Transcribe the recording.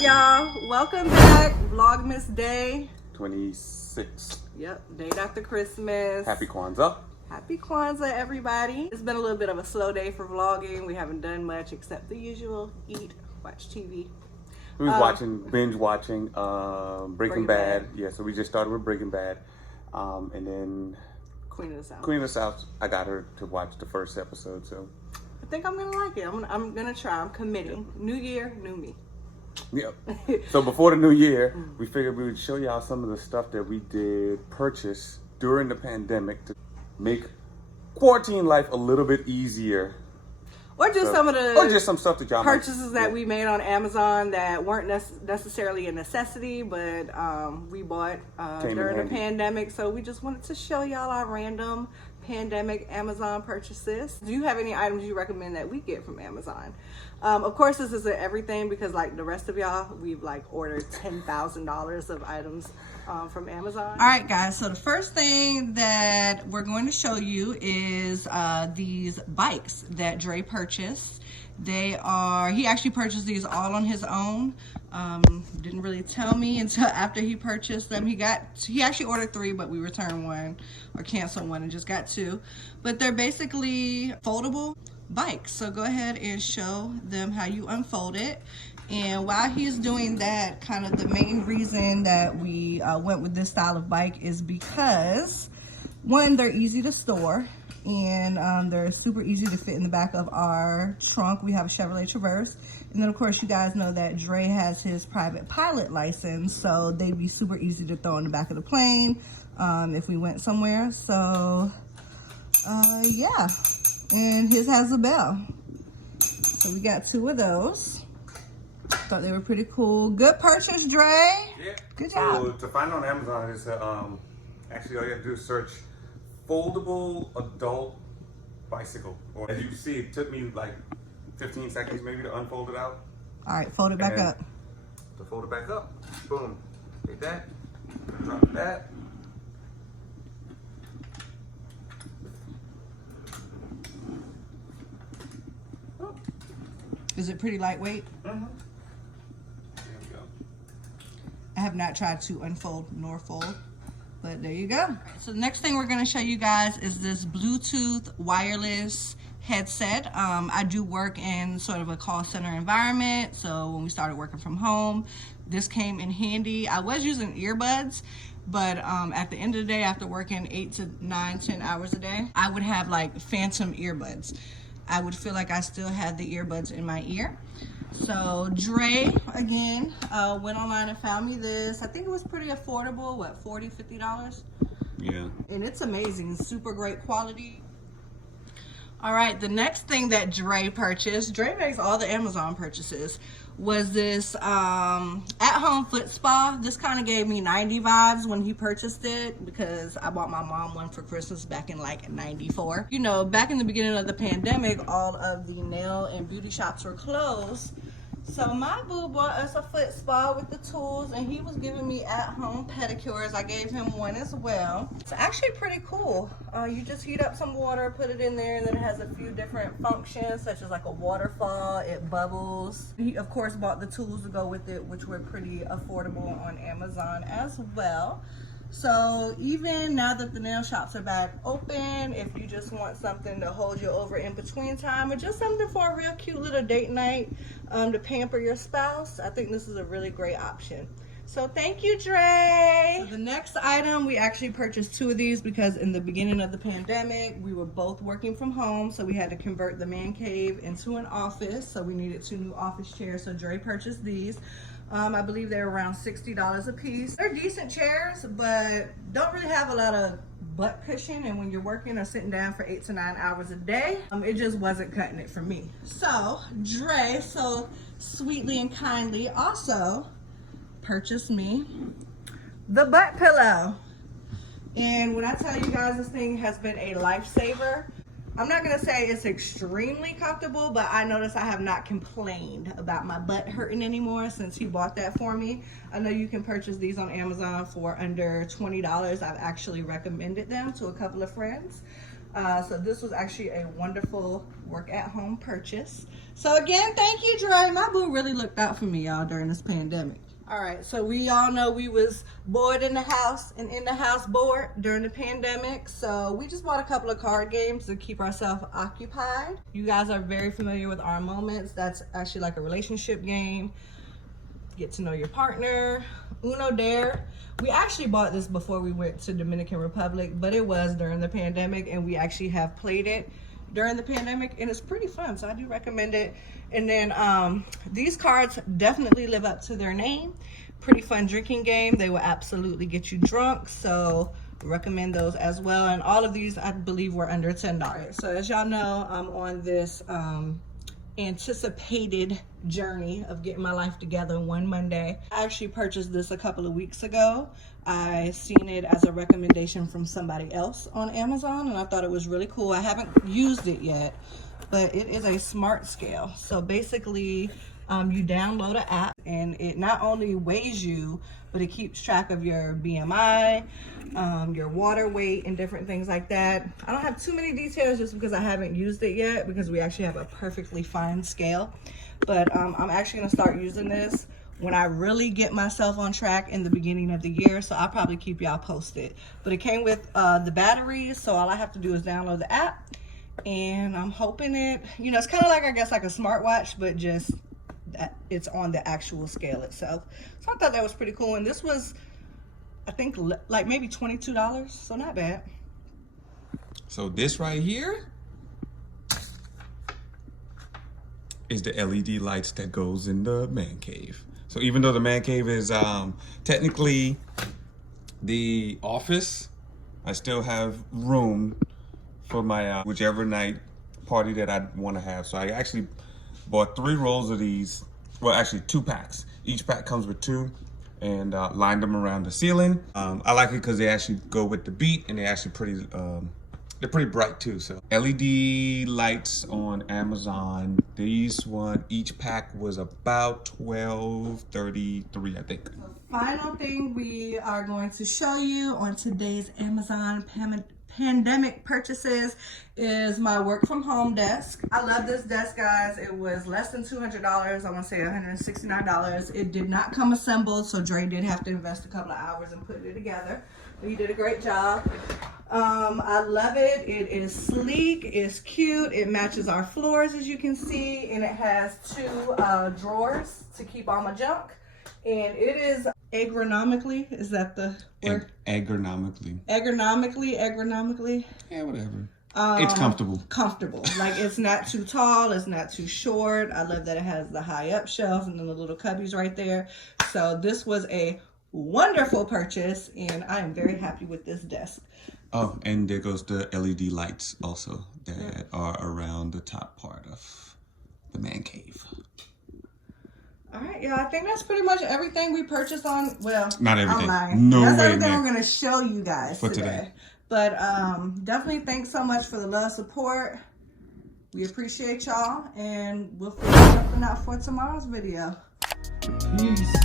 up, y'all? Welcome back. Vlogmas Day 26. Yep, day after Christmas. Happy Kwanzaa. Happy Kwanzaa, everybody. It's been a little bit of a slow day for vlogging. We haven't done much except the usual: eat, watch TV. We was binge watching Breaking Bad. Yeah, so we just started with Breaking Bad. And then Queen of the South. Queen of the South, I got her to watch the first episode, so. I think I'm gonna like it. I'm gonna try. I'm committing. Yeah. New year, new me. Yep. So before the new year, we figured we would show y'all some of the stuff that we did purchase during the pandemic to make quarantine life a little bit easier. Or just some of the some stuff that y'all purchases that we made on Amazon that weren't necessarily a necessity, but we bought during the pandemic. So we just wanted to show y'all our random pandemic Amazon purchases. Do you have any items you recommend that we get from Amazon? Of course, this isn't everything because, like the rest of y'all, we've like ordered $10,000 of items from Amazon. All right, guys. So the first thing that we're going to show you is these bikes that Dre purchased. He actually purchased these all on his own. Didn't really tell me until after he purchased them. He actually ordered 3, but we returned 1 or canceled 1 and just got 2. But they're basically foldable bikes. So go ahead and show them how you unfold it. And while he's doing that, kind of the main reason that we went with this style of bike is because, one, they're easy to store. And they're super easy to fit in the back of our trunk. We have a Chevrolet Traverse. And then, of course, you guys know that Dre has his private pilot license, so they'd be super easy to throw in the back of the plane if we went somewhere. So, yeah. And his has a bell. So we got 2 of those. Thought they were pretty cool. Good purchase, Dre. Yeah. Good job. So to find on Amazon is actually all you have to do is search Foldable Adult Bicycle. Or as you see, it took me like 15 seconds maybe to unfold it out. All right, fold it back up. To fold it back up, boom, take that, drop that. Is it pretty lightweight? Mm-hmm. There we go. I have not tried to unfold nor fold, but there you go. So the next thing we're going to show you guys is this Bluetooth wireless headset. I do work in sort of a call center environment, so when we started working from home, this came in handy. I was using earbuds, but at the end of the day, after working 8 to 9, 10 hours a day, I would have like phantom earbuds. I would feel like I still had the earbuds in my ear. So Dre, again, went online and found me this. I think it was pretty affordable, what, $40, $50? Yeah. And it's amazing, super great quality. All right, the next thing that Dre purchased, Dre makes all the Amazon purchases, was this at-home foot spa. This kind of gave me 90 vibes when he purchased it because I bought my mom one for Christmas back in like 94. You know, back in the beginning of the pandemic, all of the nail and beauty shops were closed. So my boo bought us a foot spa with the tools, and he was giving me at-home pedicures. I gave him one as well. It's actually pretty cool. You just heat up some water, put it in there, and then it has a few different functions, such as like a waterfall, it bubbles. He, of course, bought the tools to go with it, which were pretty affordable on Amazon as well. So even now that the nail shops are back open, if you just want something to hold you over in between time, or just something for a real cute little date night to pamper your spouse, I think this is a really great option. So thank you, Dre. So the next item, we actually purchased 2 of these because in the beginning of the pandemic, we were both working from home, so we had to convert the man cave into an office. So we needed 2 new office chairs, so Dre purchased these. I believe they're around $60 a piece. They're decent chairs, but don't really have a lot of butt cushion, and when you're working or sitting down for 8 to 9 hours a day, it just wasn't cutting it for me. So Dre, so sweetly and kindly, also purchased me the butt pillow. And when I tell you guys, this thing has been a lifesaver. I'm not gonna say it's extremely comfortable, but I notice I have not complained about my butt hurting anymore since he bought that for me. I know you can purchase these on Amazon for under $20. I've actually recommended them to a couple of friends. So this was actually a wonderful work-at-home purchase. So again, thank you, Dre. My boo really looked out for me, y'all, during this pandemic. All right, so we all know we was bored in the house and in the house bored during the pandemic. So we just bought a couple of card games to keep ourselves occupied. You guys are very familiar with Our Moments. That's actually like a relationship game. Get to know your partner. Uno Dare. We actually bought this before we went to Dominican Republic, but it was during the pandemic, and we actually have played it during the pandemic, and it's pretty fun, so I do recommend it. And then these cards definitely live up to their name. Pretty fun drinking game. They will absolutely get you drunk, so recommend those as well. And all of these, I believe, were under $10. So as y'all know, I'm on this anticipated journey of getting my life together one Monday. I actually purchased this a couple of weeks ago. I seen it as a recommendation from somebody else on Amazon, and I thought it was really cool. I haven't used it yet, but it is a smart scale. So basically, you download an app, and it not only weighs you, but it keeps track of your BMI, your water weight, and different things like that. I don't have too many details just because I haven't used it yet, because we actually have a perfectly fine scale. But I'm actually gonna start using this when I really get myself on track in the beginning of the year. So I'll probably keep y'all posted. But it came with the batteries, so all I have to do is download the app. And I'm hoping it, you know, it's kind of like, I guess, like a smartwatch, but just that it's on the actual scale itself. So I thought that was pretty cool. And this was, I think, like maybe $22, so not bad. So this right here is the LED lights that goes in the man cave. So even though the man cave is technically the office, I still have room for my whichever night party that I want to have. So I actually bought 3 rolls of these. Well, actually 2 packs. Each pack comes with 2, and lined them around the ceiling. I like it because they actually go with the beat, and they're actually pretty. They're pretty bright too. So LED lights on Amazon. These one, each pack was about $12.33, I think. Final thing we are going to show you on today's Amazon pandemic purchases is my work from home desk. I love this desk, guys. It was less than $200. I want to say $169. It did not come assembled, so Dre did have to invest a couple of hours in putting it together. But he did a great job. I love it. It is sleek, it's cute, it matches our floors, as you can see, and it has 2 drawers to keep all my junk. And it is agronomically, is that the word? Agronomically. Yeah, whatever. It's comfortable. Comfortable. Like, it's not too tall, it's not too short. I love that it has the high up shelves and then the little cubbies right there. So this was a wonderful purchase, and I am very happy with this desk. Oh, and there goes the LED lights also that are around the top part of the man cave. All right, y'all. I think that's pretty much everything we purchased on. Well, not everything. Online. No that's way, everything man. we're gonna show you guys for today. But definitely thanks so much for the love, support. We appreciate y'all, and we'll figure something out for tomorrow's video. Peace.